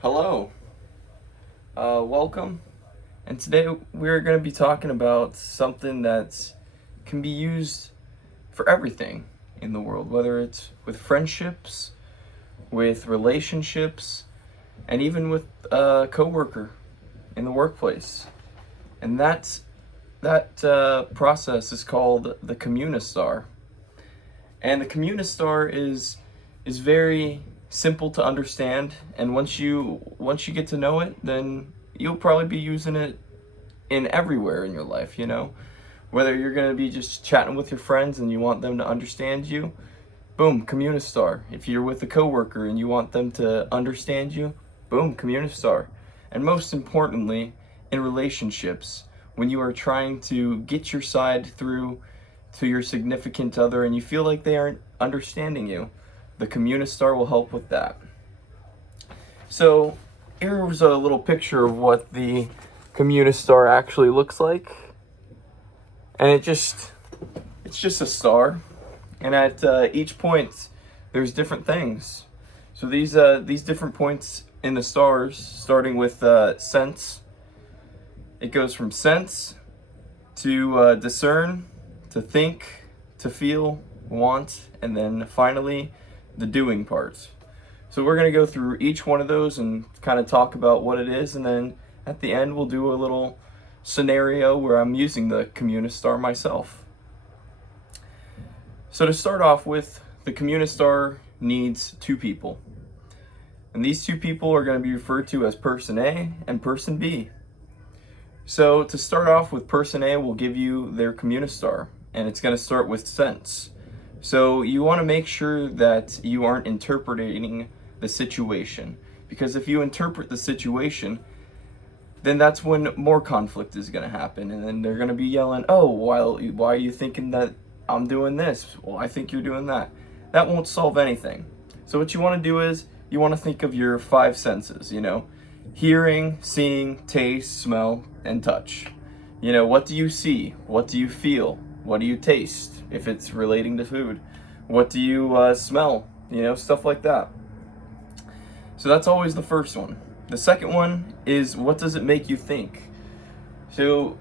Hello, welcome. And today we're going to be talking about something that can be used for everything in the world, whether it's with friendships, with relationships, and even with a coworker in the workplace. And that process is called the Communistar. And the Communistar is very simple to understand, and once you get to know it, then you'll probably be using it in everywhere in your life, whether you're going to be just chatting with your friends and you want them to understand you, boom, Communistar. If you're with a coworker and you want them to understand you, boom, Communistar. And most importantly, in relationships, when you are trying to get your side through to your significant other and you feel like they aren't understanding you, the Communistar will help with that. So here's a little picture of what the Communistar actually looks like. And it's just a star. And at each point, there's different things. So these different points in the stars, starting with sense, it goes from sense to discern, to think, to feel, want, and then finally the doing part. So we're going to go through each one of those and kind of talk about what it is, and then at the end we'll do a little scenario where I'm using the Communistar myself. So to start off with, the Communistar needs two people. And these two people are going to be referred to as person A and person B. So to start off with, person A will give you their Communistar, and it's going to start with sense. So you want to make sure that you aren't interpreting the situation, because if you interpret the situation, then that's when more conflict is going to happen, and then they're going to be yelling, "Oh, why are you thinking that I'm doing this? Well, I think you're doing that." That won't solve anything. So what you want to do is you want to think of your five senses, hearing, seeing, taste, smell, and touch. What do you see? What do you feel? What do you taste, if it's relating to food? What do you smell? Stuff like that. So that's always the first one. The second one is, what does it make you think? So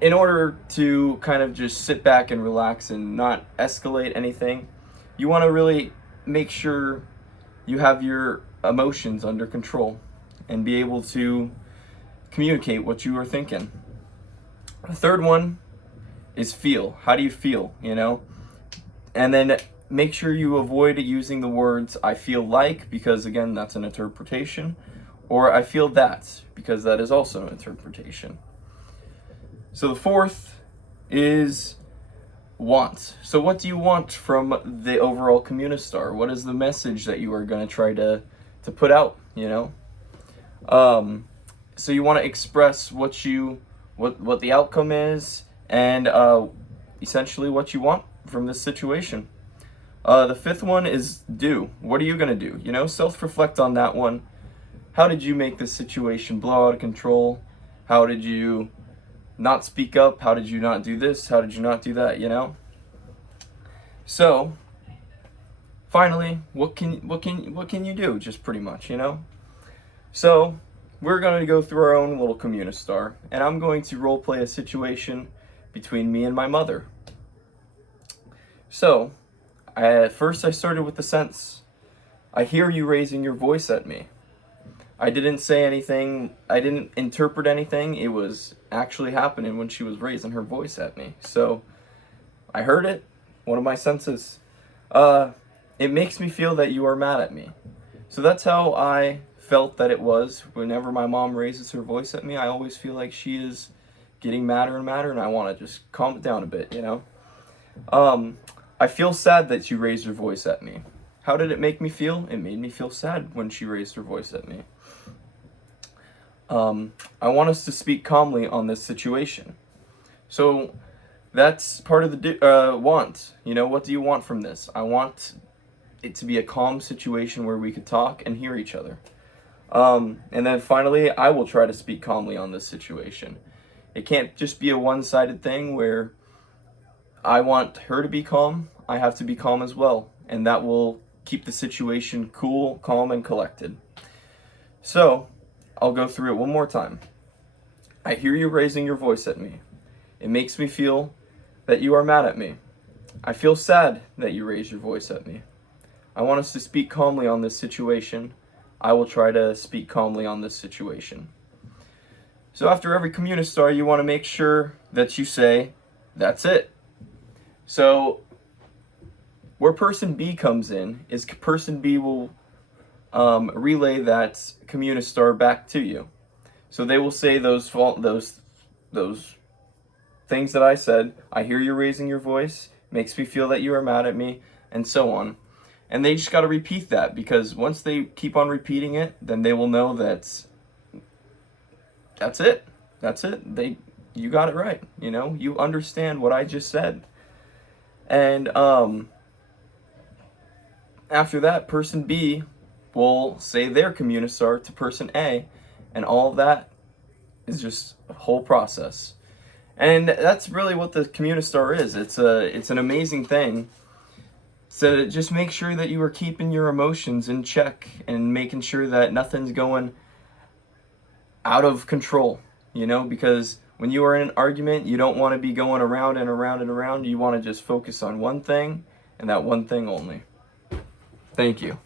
in order to kind of just sit back and relax and not escalate anything, you want to really make sure you have your emotions under control and be able to communicate what you are thinking. The third one is feel. How do you feel, And then make sure you avoid using the words "I feel like," because again, that's an interpretation, or "I feel that," because that is also an interpretation. So the fourth is want. So what do you want from the overall Communistar? What is the message that you are going to try to put out, So you want to express what the outcome is, and essentially what you want from this situation. The fifth one is do. What are you going to do? Self-reflect on that one. How did you make this situation blow out of control? How did you not speak up? How did you not do this? How did you not do that? So finally, what can you do? Just pretty much, So we're going to go through our own little Communistar, and I'm going to role play a situation between me and my mother. So at first I started with the sense. I hear you raising your voice at me. I didn't say anything. I didn't interpret anything. It was actually happening when she was raising her voice at me. So I heard it. One of my senses. It makes me feel that you are mad at me. So that's how I felt that it was. Whenever my mom raises her voice at me, I always feel like she is getting madder and madder, and I want to just calm it down a bit, I feel sad that you raised your voice at me. How did it make me feel? It made me feel sad when she raised her voice at me. I want us to speak calmly on this situation. So that's part of the want. What do you want from this? I want it to be a calm situation where we could talk and hear each other. And then finally, I will try to speak calmly on this situation. It can't just be a one-sided thing where I want her to be calm. I have to be calm as well. And that will keep the situation cool, calm, and collected. So, I'll go through it one more time. I hear you raising your voice at me. It makes me feel that you are mad at me. I feel sad that you raise your voice at me. I want us to speak calmly on this situation. I will try to speak calmly on this situation. So after every Communistar, you want to make sure that you say, that's it. So where person B comes in is person B will relay that Communistar back to you. So they will say those things that I said. I hear you raising your voice. Makes me feel that you are mad at me, and so on. And they just got to repeat that, because once they keep on repeating it, then they will know that that's it. That's it. You got it right. You know, you understand what I just said. And after that, person B will say their Communistar to person A, and all of that is just a whole process. And that's really what the Communistar is. It's an amazing thing. So just make sure that you are keeping your emotions in check and making sure that nothing's going out of control, you know, because when you are in an argument, you don't want to be going around and around and around. You want to just focus on one thing and that one thing only. Thank you.